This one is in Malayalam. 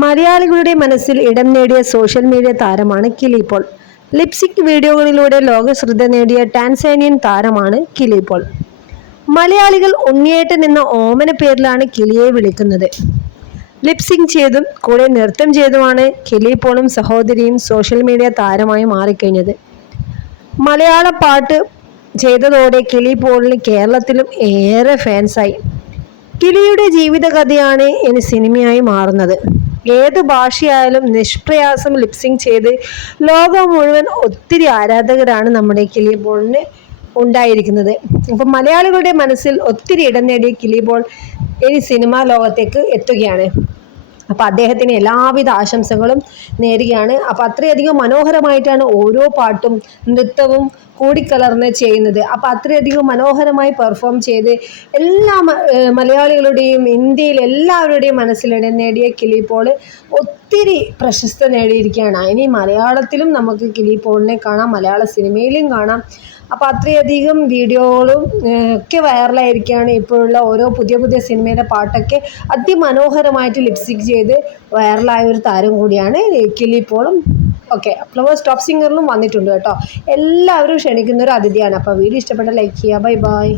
മലയാളികളുടെ മനസ്സിൽ ഇടം നേടിയ സോഷ്യൽ മീഡിയ താരമാണ് കിലി പോൾ. ലിപ്സിക് വീഡിയോകളിലൂടെ ലോകശ്രദ്ധ നേടിയ ടാൻസാനിയൻ താരമാണ് കിലി പോൾ. മലയാളികൾ ഉണ്ണിയേട്ടൻ എന്ന ഓമന പേരിലാണ് കിലിയെ വിളിക്കുന്നത്. ലിപ്സിങ് ചെയ്തും കൂടെ നൃത്തം ചെയ്തുമാണ് കിലി പോളും സഹോദരിയും സോഷ്യൽ മീഡിയ താരമായി മാറിക്കഴിഞ്ഞത്. മലയാള പാട്ട് ചെയ്തതോടെ കിലി പോളിന് കേരളത്തിലും ഏറെ ഫാൻസായി. കിലിയുടെ ജീവിതകഥയാണ് ഇനി സിനിമയായി മാറുന്നത്. ഏത് ഭാഷയായാലും നിഷ്പ്രയാസം ലിപ്സിങ് ചെയ്ത് ലോകം മുഴുവൻ ഒത്തിരി ആരാധകരാണ് നമ്മുടെ കിലി പോളിന് ഉണ്ടായിരിക്കുന്നത്. അപ്പം മലയാളികളുടെ മനസ്സിൽ ഒത്തിരി ഇടം നേടിയ കിലി പോൾ ഇനി സിനിമാ ലോകത്തേക്ക് എത്തുകയാണ്. അപ്പം അദ്ദേഹത്തിന് എല്ലാവിധ ആശംസകളും നേരുകയാണ്. അപ്പം അത്രയധികം മനോഹരമായിട്ടാണ് ഓരോ പാട്ടും നൃത്തവും കൂടിക്കലർന്ന് ചെയ്യുന്നത്. അപ്പം അത്രയധികം മനോഹരമായി പെർഫോം ചെയ്ത് എല്ലാ മലയാളികളുടെയും ഇന്ത്യയിൽ എല്ലാവരുടെയും മനസ്സിലിടം നേടിയ കിലി പോൾ ഒത്തിരി പ്രശസ്തി നേടിയിരിക്കുകയാണ്. ഇനി മലയാളത്തിലും നമുക്ക് കിലി പോളിനെ കാണാം, മലയാള സിനിമയിലും കാണാം. അപ്പോൾ അത്രയധികം വീഡിയോകളും ഒക്കെ വൈറലായിരിക്കുകയാണ്. ഇപ്പോഴുള്ള ഓരോ പുതിയ പുതിയ സിനിമയുടെ പാട്ടൊക്കെ അതിമനോഹരമായിട്ട് ലിപ്സിക് ചെയ്ത് വൈറലായ ഒരു താരം കൂടിയാണ് കിലി പോളും. ഓക്കെ, ഫ്ലവേഴ്സ് ടോപ്പ് സിംഗറിലും വന്നിട്ടുണ്ട് കേട്ടോ. എല്ലാവരും ക്ഷണിക്കുന്ന ഒരു അതിഥിയാണ്. അപ്പോൾ വീഡിയോ ഇഷ്ടപ്പെട്ട ലൈക്ക് ചെയ്യുക. Bye bye.